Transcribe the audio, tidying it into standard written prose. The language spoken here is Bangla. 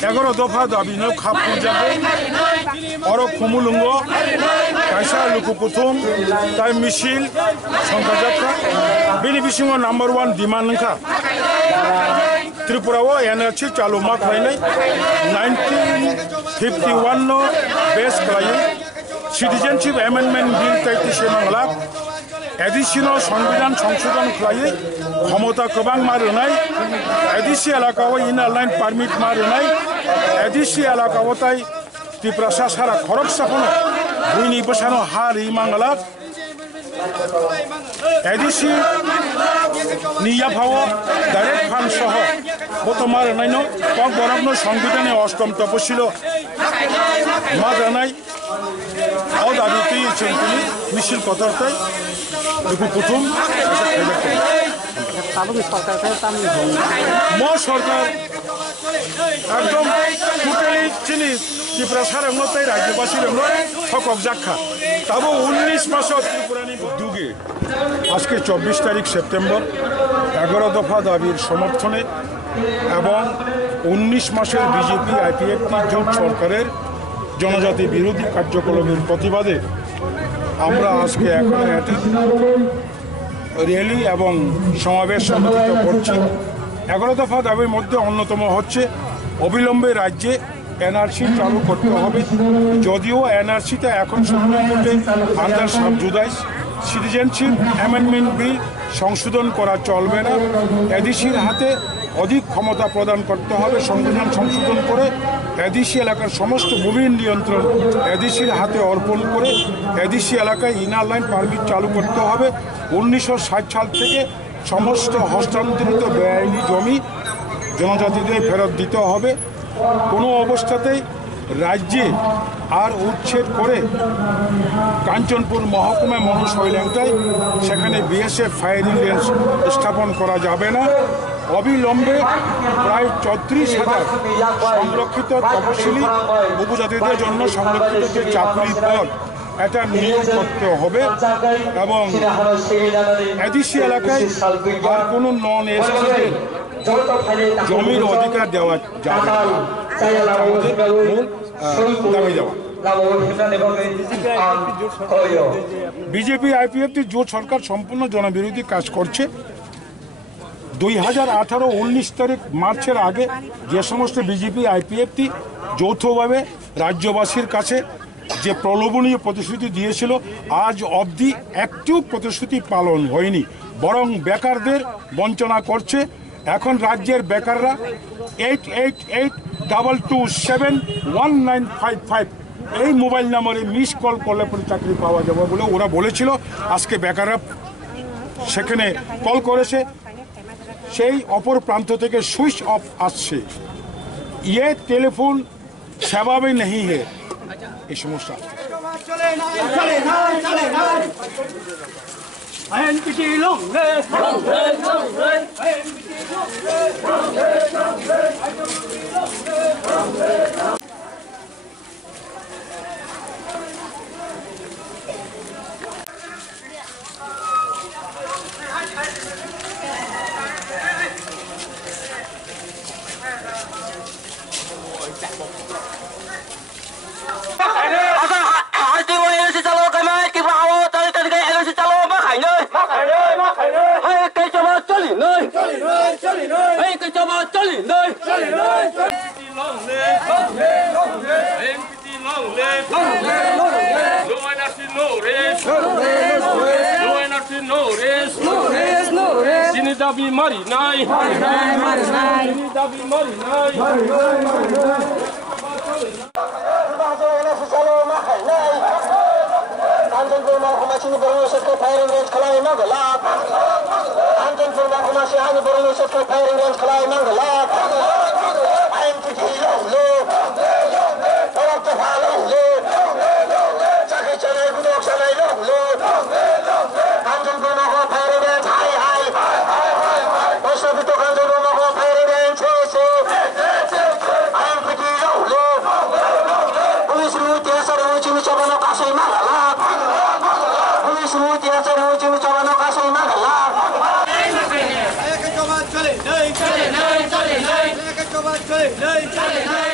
एगारो दफा दाबिनो खाबु जागे और खमुलुंग कायसा लुकुपुथुम ताई मिसिल संकाजात्रा बेनि बिसिङाव नम्बर 1 डिमान्ड नोंखा त्रिपुराव एनआरसी चालु मा खालायनाय 1951 नो बेस खालायो सिटिजेनशिप एमेंडमेंट बिल 33 मांगला एडिशनल संविधान संशोधन खालायो क्षमता गोबां मारोनाय एडिसी एलाकाव इनार लाइन पारमिट मारोनाय एडिसी एलाकाव ताई त्रिपुरा सारा खरब साफनो बुइनि बसानो हारि मांगला एडिसी नियाफाव डायरेक्ट फान सह गत मारोनायनो पक बरफनो संविधाने अष्टम तपसिल माजानाय औ दाबिति चेंकुनि मिसिल कतरताय दुखु कुथुम म सरकार एकदम टोटाली चिनी त्रिपुरा सारांनो ताई राज्यबासी रंनो ठकक जाखा ताबो 19 मास त्रिपुरानि दुगे আজকে 24 তারিখ সেপ্টেম্বর 11 দফা দাবির সমর্থনে এবং 19 মাসের বিজেপি আইপিএফটি জোট সরকারের জনজাতি বিরোধী কার্যকলাপের প্রতিবাদে আমরা আজকে এখানে র্যালি এবং সমাবেশ সংগঠিত করছি 11 দফা দাবির মধ্যে অন্যতম হচ্ছে অবিলম্বে রাজ্যে এনআরসি চালু করতে হবে যদিও এনআরসিতে এখন সুপ্রিম কোর্টে under sub judice citizenship amendment bill সংশোধন করা চলবে না এডিসির হাতে অধিক ক্ষমতা প্রদান করতে হবে সংবিধান সংশোধন করে এডিসি এলাকার সমস্ত ভূমির নিয়ন্ত্রণ এডিসির হাতে অর্পণ করে এডিসি এলাকায় ইনার লাইন পারমিট চালু করতে হবে 1960 সাল থেকে সমস্ত হস্তান্তরিত বেআইনি জমি জনজাতিদের ফেরত দিতে হবে কোনো অবস্থাতেই রাজ্যে আর উচ্ছেদ করে কাঞ্চনপুর মহকুমায় মনুশৈলাংটায় সেখানে বিএসএফ ফায়ারিং রেঞ্জ স্থাপন করা যাবে না অবিলম্বে প্রায় 34,000 সংরক্ষিত তপশিলি উপজাতিদের জন্য সংরক্ষিত যে চাকরির পদ এটা নিয়োগ করতে হবে এবং এডিসি এলাকায় আর কোনো নন এসএসদের জমির অধিকার দেওয়া যাবে না আমাদের মূল দাবি দেওয়া বিজেপি আইপিএফটি জোট সরকার সম্পূর্ণ জনবিরোধী কাজ করছে 2018-19 তারিখ মার্চের আগে যে সমস্ত বিজেপি আইপিএফটি যৌথভাবে রাজ্যবাসীর কাছে যে প্রলোভনীয় প্রতিশ্রুতি দিয়েছিল আজ অবধি একটিও প্রতিশ্রুতি পালন হয়নি বরং বেকারদের বঞ্চনা করছে এখন রাজ্যের বেকাররা 8882271955 এই মোবাইল নম্বরে মিস কল করলে পরে চাকরি পাওয়া যাবে বলে ওরা বলেছিল আজকে বেকাররা সেখানে কল করেছে সেই অপর প্রান্ত থেকে সুইচ অফ আসছে ये टेलीफोन सेवा भी नहीं है এই সমস্যা Dabi mari nai dabi mari nai Kanchanpur mahkama sini berusut ke firing range kelai manggelap Kanchanpur mahkama sini berusut ke firing range kelai manggelap Ain putih lo orang terhalang lo Cakap canai gunung sanai lo চলে নাই চলে নাই চলে নাই চলে নাই